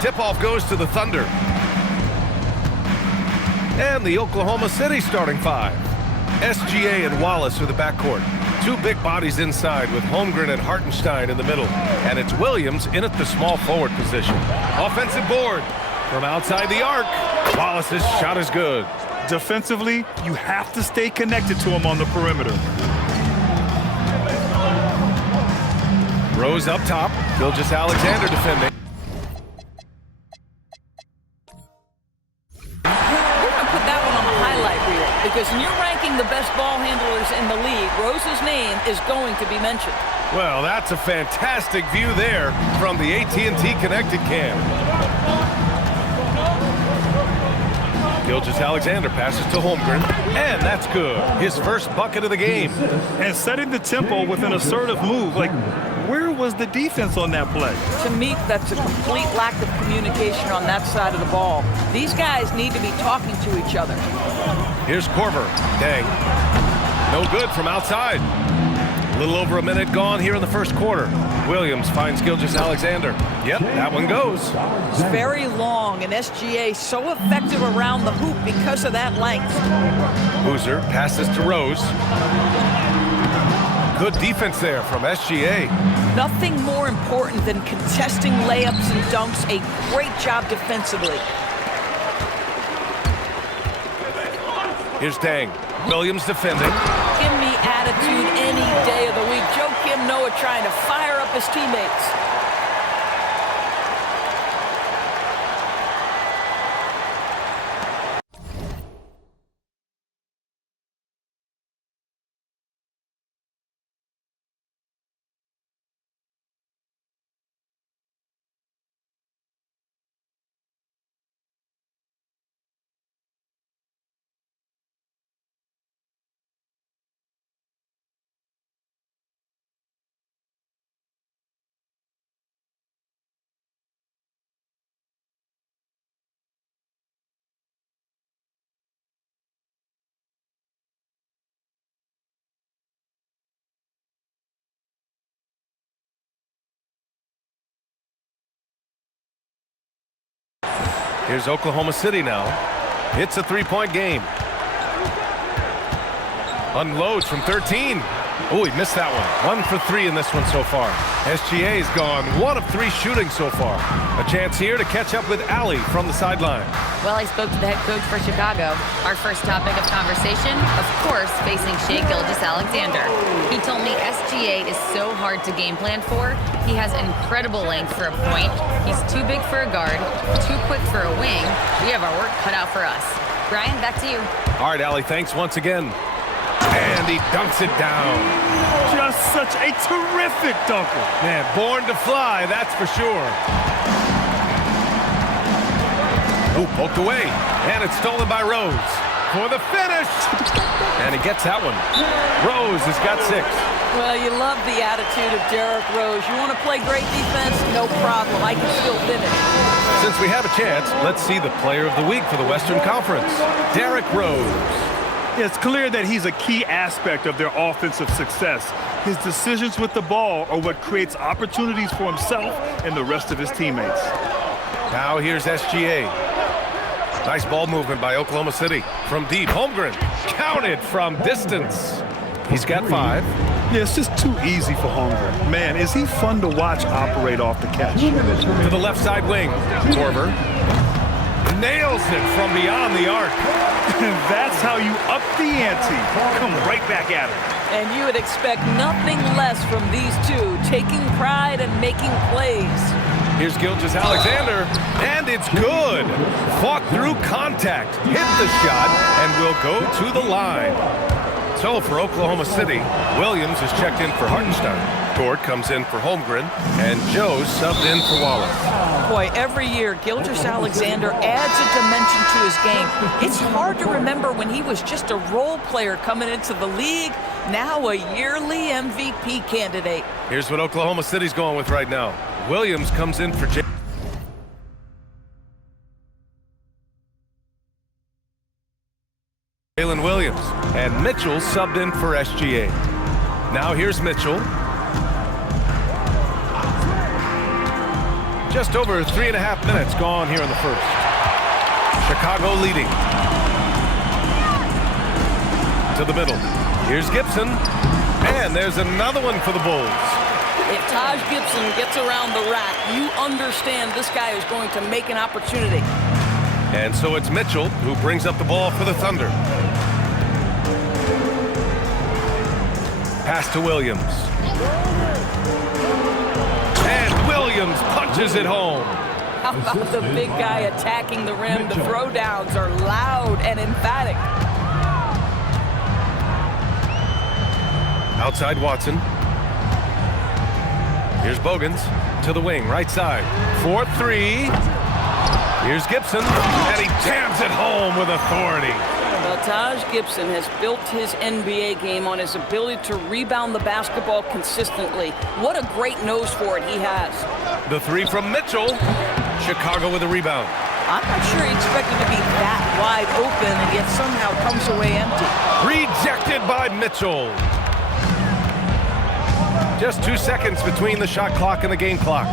Tip-off goes to the Thunder. And the Oklahoma City starting five. SGA and Wallace are the backcourt. Two big bodies inside with Holmgren and Hartenstein in the middle. And it's Williams in at the small forward position. Offensive board from outside the arc. Wallace's shot is good. Defensively, you have to stay connected to him on the perimeter. Rose up top. Gilgeous-Alexander defending. Because when you're ranking the best ball handlers in the league, Rose's name is going to be mentioned. Well, that's a fantastic view there from the AT&T Connected Cam. Gilgeous-Alexander passes to Holmgren, and that's good. His first bucket of the game. And setting the tempo with an assertive move. Like, where was the defense on that play? To me, that's a complete lack of communication on that side of the ball. These guys need to be talking to each other. Here's Korver. Dang. No good from outside. A little over a minute gone here in the first quarter. Williams finds Gilgeous-Alexander. Yep, that one goes. It's very long, and SGA so effective around the hoop because of that length. Boozer passes to Rose. Good defense there from SGA. Nothing more important than contesting layups and dunks. A great job defensively. Here's Dang. Williams defending. Give me attitude any day of the week. Joe Kim Noah trying to fire up his teammates. Here's Oklahoma City now. It's a three-point game. Unloads from 13. Oh, he missed that one. 1 for 3 in this one so far. SGA's gone 1 of 3 shooting so far. A chance here to catch up with Allie from the sideline. Well, I spoke to the head coach for Chicago. Our first topic of conversation, of course, facing Shai Gilgeous-Alexander. He told me SGA is so hard to game plan for. He has incredible length for a point. He's too big for a guard, too quick for a wing. We have our work cut out for us. Brian, back to you. All right, Allie, thanks once again. And he dunks it down. Just such a terrific dunker. Man, born to fly, that's for sure. Ooh, poked away. And it's stolen by Rose. For the finish. And he gets that one. Rose has got 6. Well, you love the attitude of Derrick Rose. You want to play great defense? No problem. I can still finish. Since we have a chance, let's see the player of the week for the Western Conference. Derrick Rose. It's clear that he's a key aspect of their offensive success. His decisions with the ball are what creates opportunities for himself and the rest of his teammates. Now here's SGA. Nice ball movement by Oklahoma City. From deep, Holmgren counted from distance. He's got 5. Yeah, it's just too easy for Holmgren. Man, is he fun to watch operate off the catch. To the left side wing, Korver nails it from beyond the arc. That's how you up the ante. Come right back at it. And you would expect nothing less from these two, taking pride and making plays. Here's Gilgeous-Alexander, and it's good. Fought through contact, hit the shot, and will go to the line. So for Oklahoma City, Williams is checked in for Hartenstein. Gord comes in for Holmgren, and Joe subbed in for Wallace. Boy, every year, Gilgeous-Alexander adds a dimension to his game. It's hard to remember when he was just a role player coming into the league, now a yearly MVP candidate. Here's what Oklahoma City's going with right now. Williams comes in for Jalen Williams, and Mitchell subbed in for SGA. Now here's Mitchell. Just over 3.5 minutes gone here in the first. Chicago leading. To the middle. Here's Gibson. And there's another one for the Bulls. If Taj Gibson gets around the rack, you understand this guy is going to make an opportunity. And so it's Mitchell who brings up the ball for the Thunder. Pass to Williams. And Williams punches it home. How about the big guy attacking the rim? The throwdowns are loud and emphatic. Outside Watson. Here's Bogans to the wing, right side. 4-3. Here's Gibson, and he jams it home with authority. Well, Taj Gibson has built his NBA game on his ability to rebound the basketball consistently. What a great nose for it he has. The three from Mitchell. Chicago with a rebound. I'm not sure he expected to be that wide open, and yet somehow comes away empty. Rejected by Mitchell. Just 2 seconds between the shot clock and the game clock.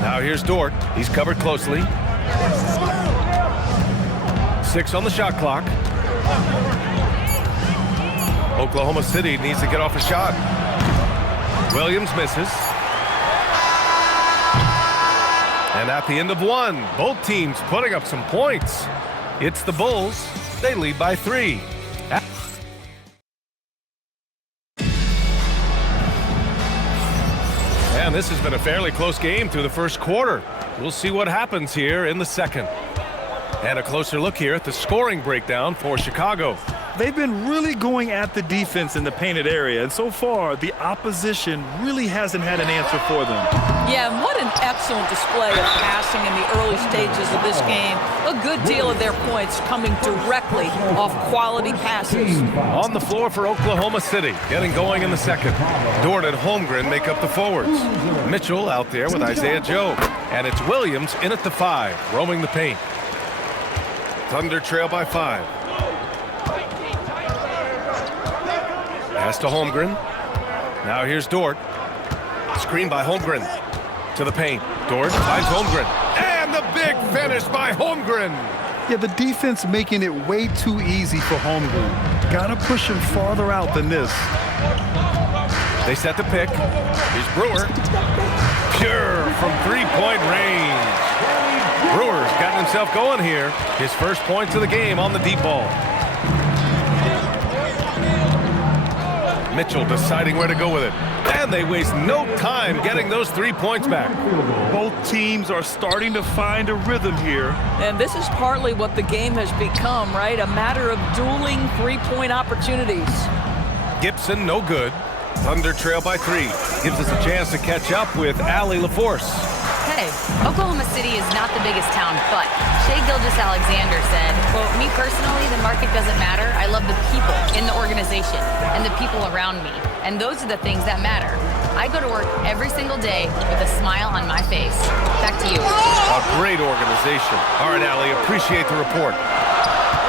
Now here's Dort. He's covered closely. 6 on the shot clock. Oklahoma City needs to get off a shot. Williams misses. And at the end of one, both teams putting up some points. It's the Bulls. They lead by 3. And this has been a fairly close game through the first quarter. We'll see what happens here in the second. And a closer look here at the scoring breakdown for Chicago. They've been really going at the defense in the painted area, and so far, the opposition really hasn't had an answer for them. Yeah, and what an excellent display of passing in the early stages of this game. A good deal of their points coming directly off quality passes. On the floor for Oklahoma City, getting going in the second. Dort and Holmgren make up the forwards. Mitchell out there with Isaiah Joe. And it's Williams in at the 5, roaming the paint. Thunder trail by 5. Pass to Holmgren. Now here's Dort. Screen by Holmgren. To the paint. Dort finds Holmgren. And the big finish by Holmgren. Yeah, the defense making it way too easy for Holmgren. Gotta push him farther out than this. They set the pick. Here's Brewer. Pure from three-point range. Brewer's gotten himself going here. His first points of the game on the deep ball. Mitchell deciding where to go with it. And they waste no time getting those 3 points back. Both teams are starting to find a rhythm here. And this is partly what the game has become, right? A matter of dueling three-point opportunities. Gibson, no good. Thunder trail by 3. Gives us a chance to catch up with Allie LaForce. Hey, Oklahoma City is not the biggest town, but Shai Gilgeous-Alexander said, quote, "Me personally, the market doesn't matter. I love the people in the organization and the people around me. And those are the things that matter. I go to work every single day with a smile on my face." Back to you. A great organization. All right, Allie, appreciate the report.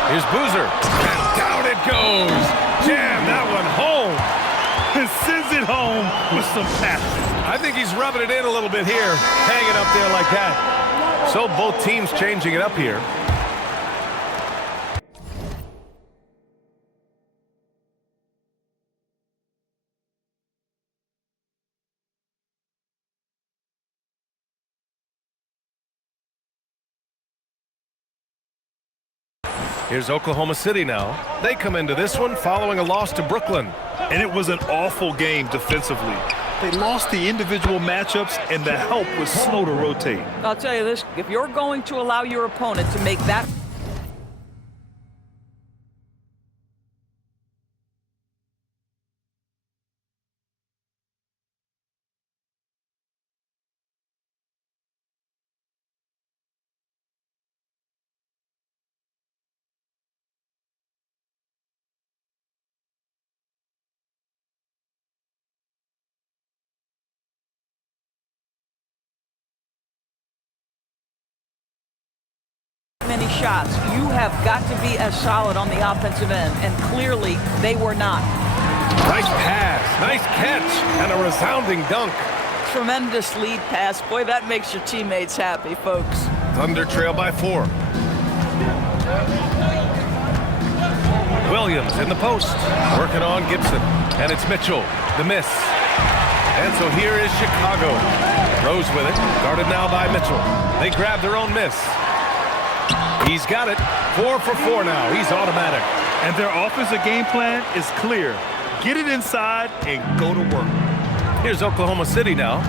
Here's Boozer. And down it goes. Jam that one home. And sends it home with some passion. I think he's rubbing it in a little bit here, hanging up there like that. So both teams changing it up here. Here's Oklahoma City now. They come into this one following a loss to Brooklyn. And it was an awful game defensively. They lost the individual matchups, and the help was slow to rotate. I'll tell you this, if you're going to allow your opponent to make that many shots, you have got to be as solid on the offensive end, and clearly they were not. Nice pass. Nice catch and a resounding dunk. Tremendous lead pass. Boy, that makes your teammates happy, folks. Thunder trail by 4. Williams in the post, working on Gibson. And it's Mitchell, the miss. And so here is Chicago. Rose with it, guarded now by Mitchell. They grab their own miss. He's got it. 4 for 4 now. He's automatic. And their offensive game plan is clear. Get it inside and go to work. Here's Oklahoma City now.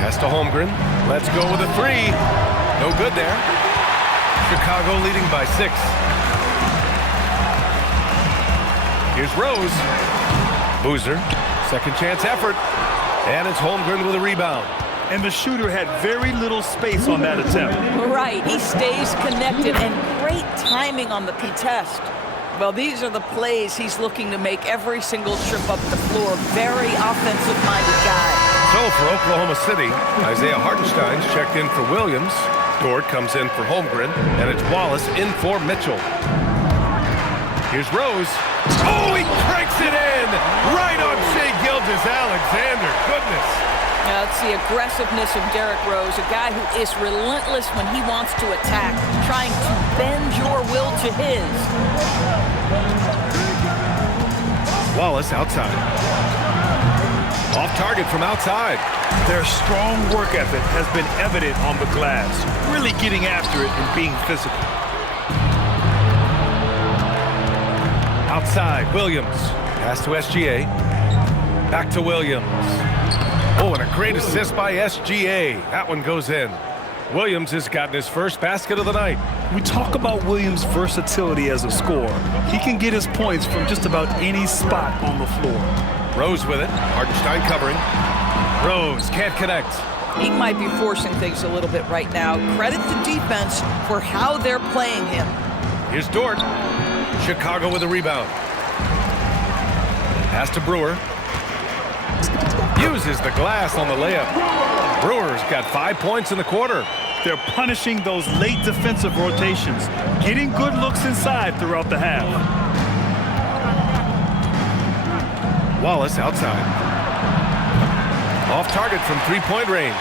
Pass to Holmgren. Let's go with a 3. No good there. Chicago leading by 6. Here's Rose. Boozer. Second chance effort. And it's Holmgren with a rebound. And the shooter had very little space on that attempt. Right, he stays connected and great timing on the contest. Well, these are the plays he's looking to make every single trip up the floor. Very offensive-minded guy. So for Oklahoma City, Isaiah Hartenstein's checked in for Williams. Dort comes in for Holmgren, and it's Wallace in for Mitchell. Here's Rose. Oh, he cranks it in! Right on Shai Gilgeous-Alexander. Goodness. Now, it's the aggressiveness of Derrick Rose, a guy who is relentless when he wants to attack, trying to bend your will to his. Wallace outside. Off target from outside. Their strong work ethic has been evident on the glass, really getting after it and being physical. Outside, Williams. Pass to SGA. Back to Williams. Oh, and a great assist by SGA. That one goes in. Williams has gotten his first basket of the night. We talk about Williams' versatility as a scorer. He can get his points from just about any spot on the floor. Rose with it. Hartenstein covering. Rose can't connect. He might be forcing things a little bit right now. Credit the defense for how they're playing him. Here's Dort. Chicago with a rebound. Pass to Brewer. Uses the glass on the layup. Brewer's got 5 points in the quarter. They're punishing those late defensive rotations, getting good looks inside throughout the half. Wallace outside. Off target from three-point range.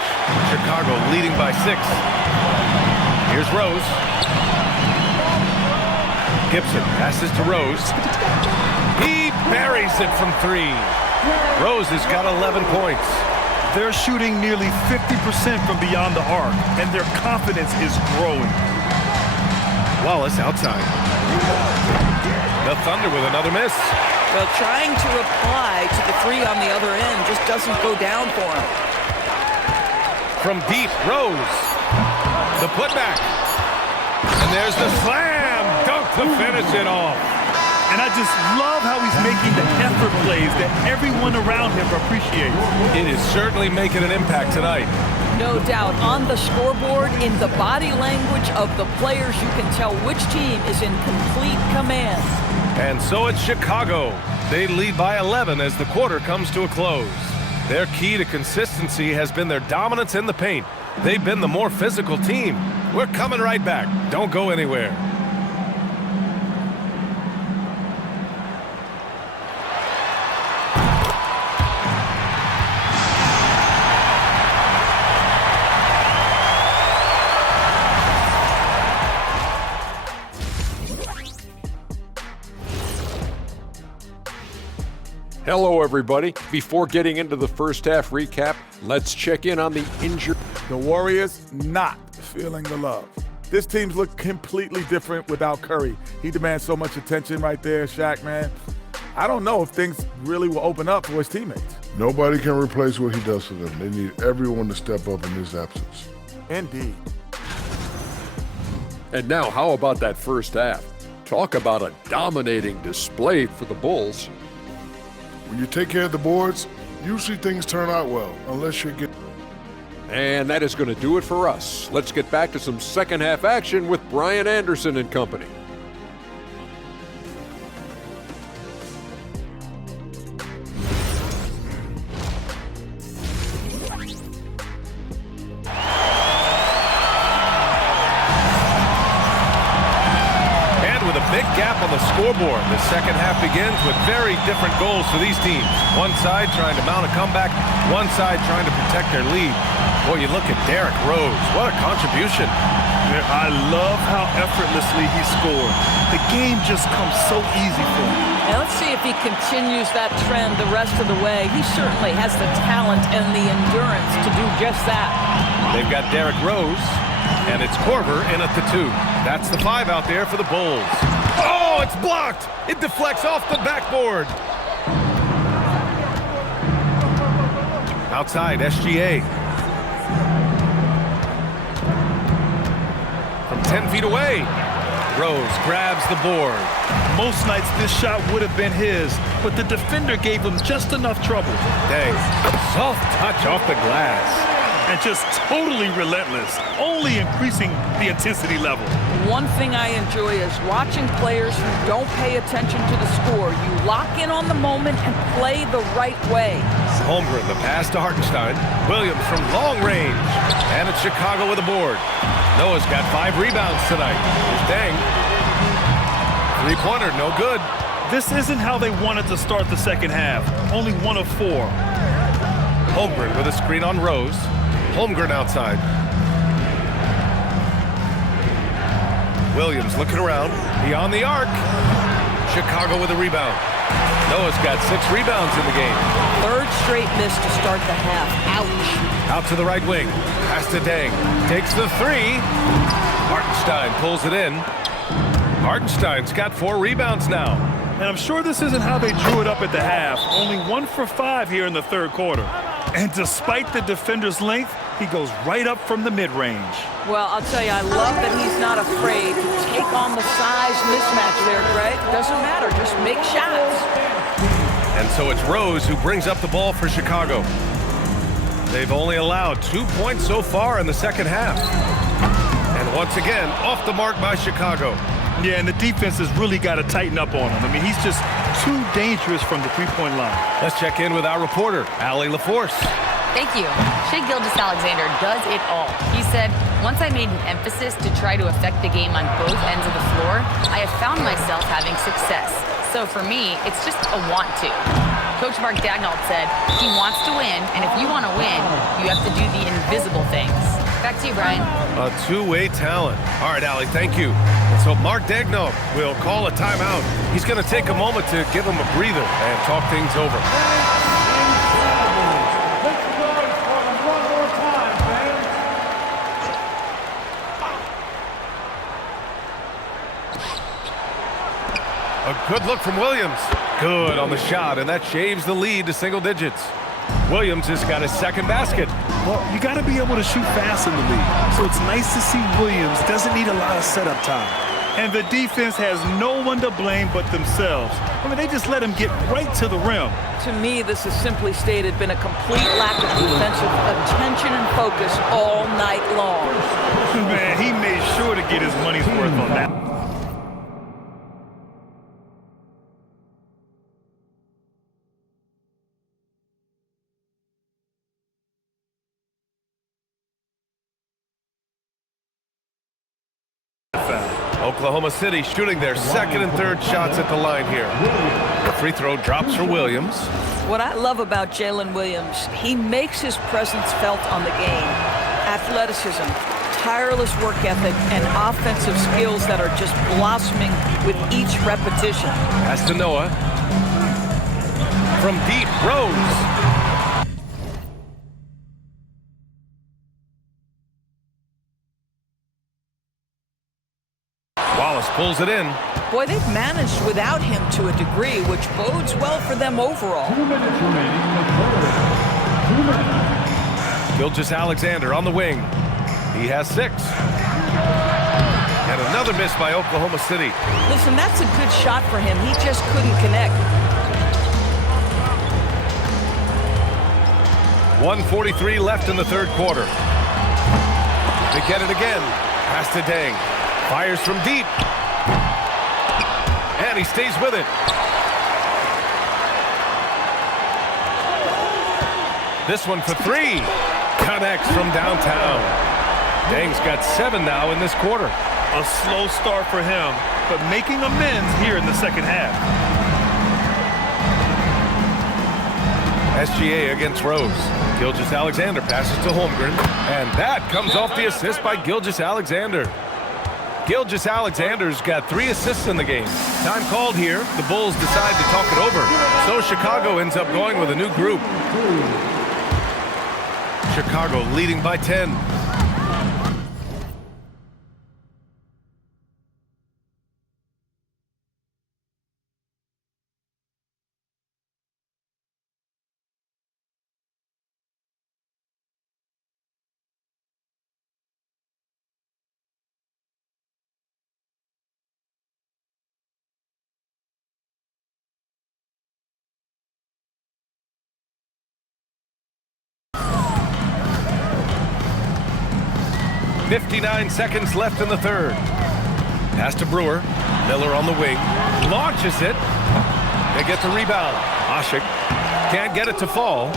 Chicago leading by 6. Here's Rose. Gibson passes to Rose. He buries it from 3. Rose has got 11 points. They're shooting nearly 50% from beyond the arc, and their confidence is growing. Wallace outside. The Thunder with another miss. Well, trying to reply to the 3 on the other end just doesn't go down for him. From deep, Rose. The putback. And there's the slam dunk to finish it off. And I just love how he's making the effort plays that everyone around him appreciates. It is certainly making an impact tonight. No doubt. On the scoreboard, in the body language of the players, you can tell which team is in complete command. And so it's Chicago. They lead by 11 as the quarter comes to a close. Their key to consistency has been their dominance in the paint. They've been the more physical team. We're coming right back. Don't go anywhere. Hello, everybody. Before getting into the first half recap, let's check in on the injured. The Warriors not feeling the love. This team's look completely different without Curry. He demands so much attention right there, Shaq, man. I don't know if things really will open up for his teammates. Nobody can replace what he does for them. They need everyone to step up in his absence. Indeed. And now, how about that first half? Talk about a dominating display for the Bulls. When you take care of the boards, usually things turn out well, unless you get... And that is going to do it for us. Let's get back to some second half action with Brian Anderson and company. And with a big gap up on the scoreboard. The second half begins with very different goals for these teams. One side trying to mount a comeback, one side trying to protect their lead. Boy, you look at Derrick Rose. What a contribution. I love how effortlessly he scored. The game just comes so easy for him. Now let's see if he continues that trend the rest of the way. He certainly has the talent and the endurance to do just that. They've got Derrick Rose, and it's Korver in at the 2. That's the 5 out there for the Bulls. Oh, it's blocked! It deflects off the backboard. Outside, SGA. From 10 feet away, Rose grabs the board. Most nights this shot would have been his, but the defender gave him just enough trouble. Dang, soft touch off the glass. And just totally relentless, only increasing the intensity level. One thing I enjoy is watching players who don't pay attention to the score. You lock in on the moment and play the right way. Holmgren, the pass to Hartenstein. Williams from long range. And it's Chicago with a board. Noah's got 5 rebounds tonight. Here's Deng. Three-pointer, no good. This isn't how they wanted to start the second half. Only 1 of 4. Holmgren with a screen on Rose. Holmgren outside. Williams looking around. Beyond the arc. Chicago with a rebound. Noah's got 6 rebounds in the game. Third straight miss to start the half. Ouch. Out to the right wing. Pass to Deng. Takes the 3. Hartenstein pulls it in. Hartenstein's got 4 rebounds now. And I'm sure this isn't how they drew it up at the half. Only 1 for 5 here in the third quarter. And despite the defender's length, he goes right up from the mid-range. Well, I'll tell you, I love that he's not afraid to take on the size mismatch there, Greg. Doesn't matter, just make shots. And so it's Rose who brings up the ball for Chicago. They've only allowed 2 points so far in the second half. And once again, off the mark by Chicago. Yeah, and the defense has really got to tighten up on him. I mean, he's just too dangerous from the three-point line. Let's check in with our reporter, Allie LaForce. Thank you. Shai Gilgeous-Alexander does it all. He said, once I made an emphasis to try to affect the game on both ends of the floor, I have found myself having success. So for me, it's just a want to. Coach Mark Daigneault said, he wants to win, and if you want to win, you have to do the invisible things. Back to you, Brian. A two-way talent. All right, Allie, thank you. And so Mark Daigneault will call a timeout. He's going to take a moment to give him a breather and talk things over. A good look from Williams. Good on the shot, and that shaves the lead to single digits. Williams has got his second basket. Well, you got to be able to shoot fast in the league. So it's nice to see Williams doesn't need a lot of setup time. And the defense has no one to blame but themselves. I mean, they just let him get right to the rim. To me, this has simply stated been a complete lack of defensive attention and focus all night long. Man, he made sure to get his money's worth on that. Oklahoma City shooting their second and third shots at the line here. The free throw drops for Williams. What I love about Jalen Williams, he makes his presence felt on the game. Athleticism, tireless work ethic, and offensive skills that are just blossoming with each repetition. Pass to Noah. From deep, Rose. Wallace pulls it in. Boy, they've managed without him to a degree, which bodes well for them overall. Gilgeous-Alexander on the wing. He has 6. And another miss by Oklahoma City. Listen, that's a good shot for him. He just couldn't connect. 1:43 left in the third quarter. They get it again. Pass to Deng. Fires from deep. And he stays with it. This one for 3. Connects from downtown. Deng's got 7 now in this quarter. A slow start for him, but making amends here in the second half. SGA against Rose. Gilgeous-Alexander passes to Holmgren, and that comes off the assist by Gilgeous-Alexander. Gilgeous-Alexander's got 3 assists in the game. Time called here. The Bulls decide to talk it over. So Chicago ends up going with a new group. Chicago leading by 10. .59 seconds left in the third. Pass to Brewer. Miller on the wing. Launches it. They get the rebound. Ashik can't get it to fall.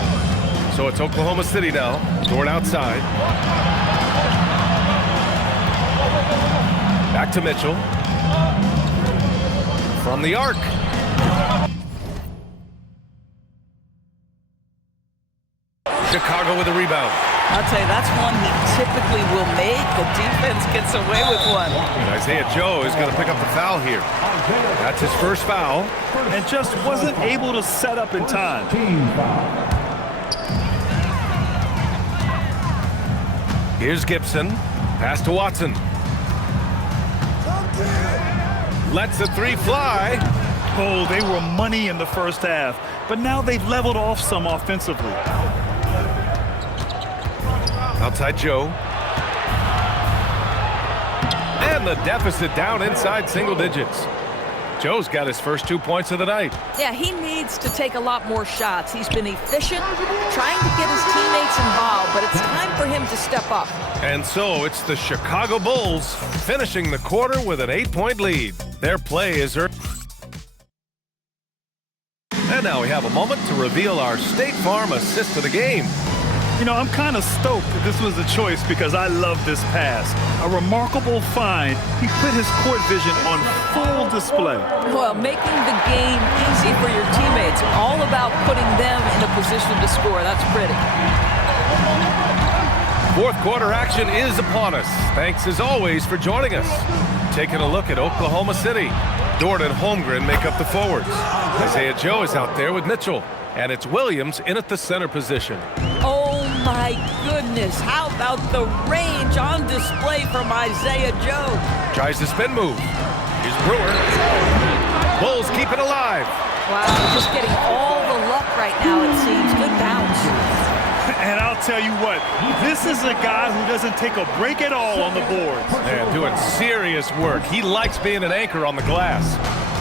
So it's Oklahoma City now. Dort outside. Back to Mitchell. From the arc. Chicago with a rebound. I'll tell you, that's one he typically will make. The defense gets away with one. And Isaiah Joe is going to pick up the foul here. That's his first foul. And just wasn't able to set up in time. Here's Gibson. Pass to Watson. Lets the 3 fly. Oh, they were money in the first half, but now they've leveled off some offensively. Outside Joe. And the deficit down inside single digits. Joe's got his first 2 points of the night. Yeah, he needs to take a lot more shots. He's been efficient, trying to get his teammates involved, but it's time for him to step up. And so it's the Chicago Bulls finishing the quarter with an 8-point lead. Their play is earned. And now we have a moment to reveal our State Farm assist of the game. You know, I'm kind of stoked that this was a choice because I love this pass. A remarkable find. He put his court vision on full display. Well, making the game easy for your teammates. All about putting them in a position to score. That's pretty. Fourth quarter action is upon us. Thanks as always for joining us. Taking a look at Oklahoma City. Dort and Holmgren make up the forwards. Isaiah Joe is out there with Mitchell. And it's Williams in at the center position. Oh my goodness, how about the range on display from Isaiah Joe? Tries the spin move. Here's Brewer. Bulls keep it alive. Wow, just getting all the luck right now, it seems. Good bounce. And I'll tell you what, this is a guy who doesn't take a break at all on the boards. Man, doing serious work. He likes being an anchor on the glass.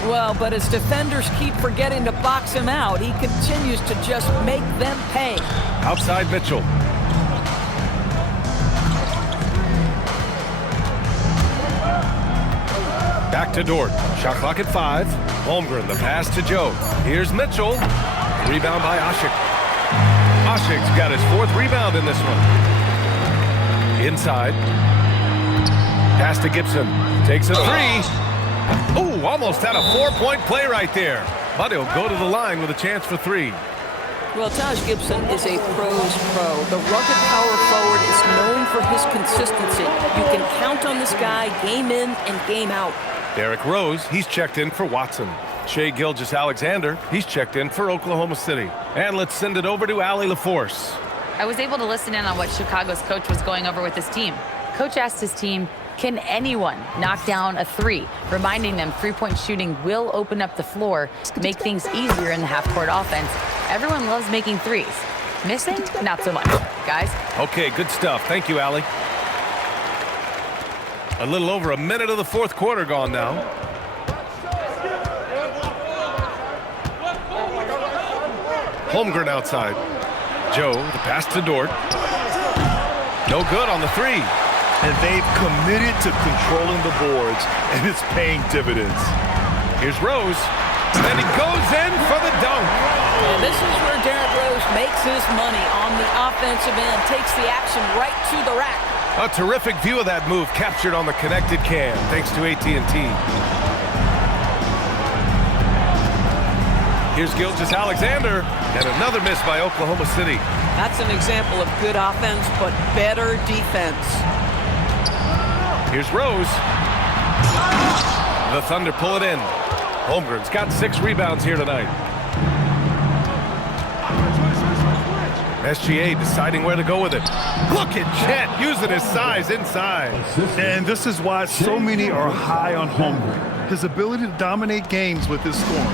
Well, but as defenders keep forgetting to box him out, he continues to just make them pay. Outside Mitchell. Back to Dort. Shot clock at 5. Holmgren, the pass to Joe. Here's Mitchell. Rebound by Ashik. Ashik's got his 4th rebound in this one. Inside. Pass to Gibson. Takes a 3. Ooh, almost had a 4-point play right there. But he'll go to the line with a chance for 3. Well, Taj Gibson is a pro's pro. The rugged power forward is known for his consistency. You can count on this guy game in and game out. Derrick Rose, he's checked in for Watson. Shai Gilgeous-Alexander, he's checked in for Oklahoma City. And let's send it over to Allie LaForce. I was able to listen in on what Chicago's coach was going over with his team. Coach asked his team, can anyone knock down a 3? Reminding them 3-point shooting will open up the floor, make things easier in the half-court offense. Everyone loves making 3s. Missing? Not so much, guys. Okay, good stuff. Thank you, Allie. A little over a minute of the 4th quarter gone now. Holmgren outside. Joe, the pass to Dort. No good on the 3. And they've committed to controlling the boards, and it's paying dividends. Here's Rose, and he goes in for the dunk. And this is where Derrick Rose makes his money on the offensive end, takes the action right to the rack. A terrific view of that move captured on the connected cam, thanks to AT&T. Here's Gilgeous Alexander, and another miss by Oklahoma City. That's an example of good offense, but better defense. Here's Rose. The Thunder pull it in. Holmgren's got 6 rebounds here tonight. SGA deciding where to go with it. Look at Chet using his size inside. And this is why so many are high on Holmgren. His ability to dominate games with his scoring.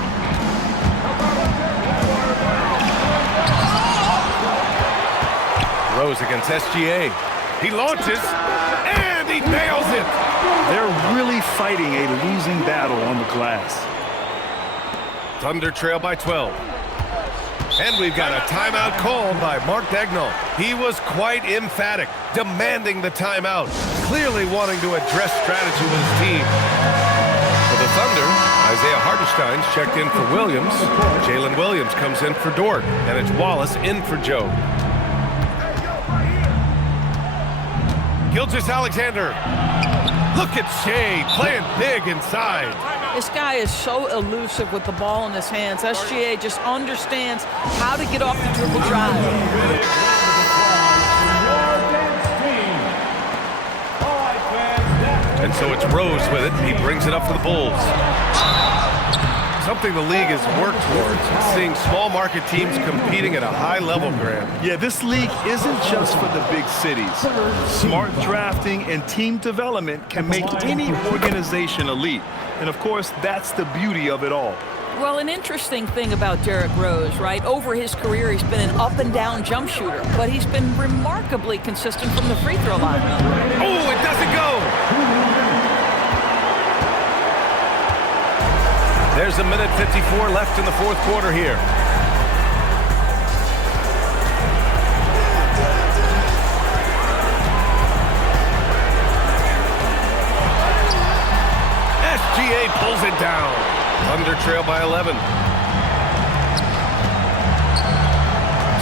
Rose against SGA. He launches, and he nails it. They're really fighting a losing battle on the glass. Thunder trail by 12. And we've got a timeout called by Mark Daigneault. He was quite emphatic, demanding the timeout, clearly wanting to address strategy with his team. For the Thunder, Isaiah Hartenstein's checked in for Williams. Jalen Williams comes in for Dort, and it's Wallace in for Joe. Gilgeous Alexander. Look at Shea playing big inside. This guy is so elusive with the ball in his hands. SGA just understands how to get off the dribble drive. And so it's Rose with it. He brings it up for the Bulls. Something the league has worked towards, seeing small market teams competing at a high level, Graham. Yeah, this league isn't just for the big cities. Smart drafting and team development can make any organization elite. And of course, that's the beauty of it all. Well, an interesting thing about Derrick Rose, right? Over his career, he's been an up-and-down jump shooter, but he's been remarkably consistent from the free throw line. Oh, it doesn't go! There's a minute 54 left in the fourth quarter here. SGA pulls it down. Thunder trail by 11.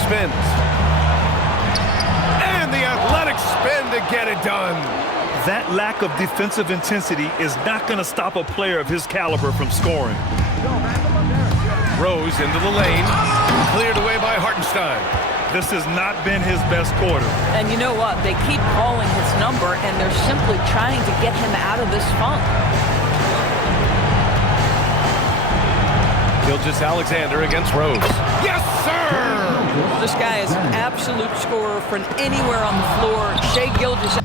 Spins. And the athletic spin to get it done. That lack of defensive intensity is not going to stop a player of his caliber from scoring. Rose into the lane. Cleared away by Hartenstein. This has not been his best quarter. And you know what? They keep calling his number, and they're simply trying to get him out of this funk. Gilgeous Alexander against Rose. Yes, sir! This guy is an absolute scorer from anywhere on the floor. Shai Gilgeous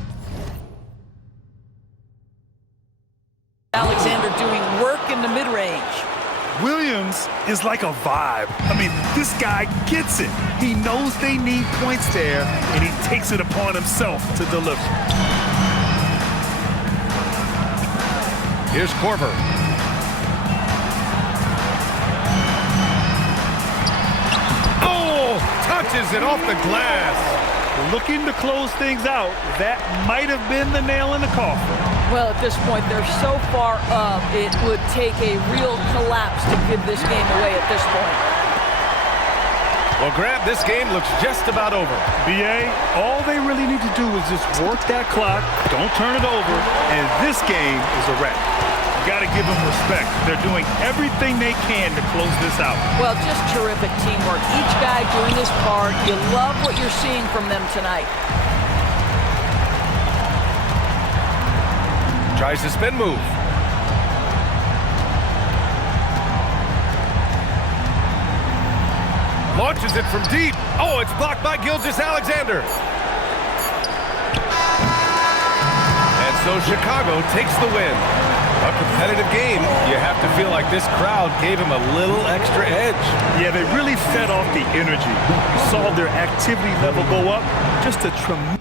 Alexander doing work in the mid-range. Williams is like a vibe. I mean, this guy gets it. He knows they need points there, and he takes it upon himself to deliver. Here's Korver. Oh, touches it off the glass. Looking to close things out, that might have been the nail in the coffin. Well, at this point, they're so far up, it would take a real collapse to give this game away at this point. Well, Grant, this game looks just about over. BA, all they really need to do is just work that clock, don't turn it over, and this game is a wrap. You got to give them respect. They're doing everything they can to close this out. Well, just terrific teamwork. Each guy doing his part. You love what you're seeing from them tonight. Tries the spin move. Launches it from deep. Oh, it's blocked by Gilgeous Alexander. And so Chicago takes the win. A competitive game. You have to feel like this crowd gave him a little extra edge. Yeah, they really fed off the energy. You saw their activity level go up. Just a tremendous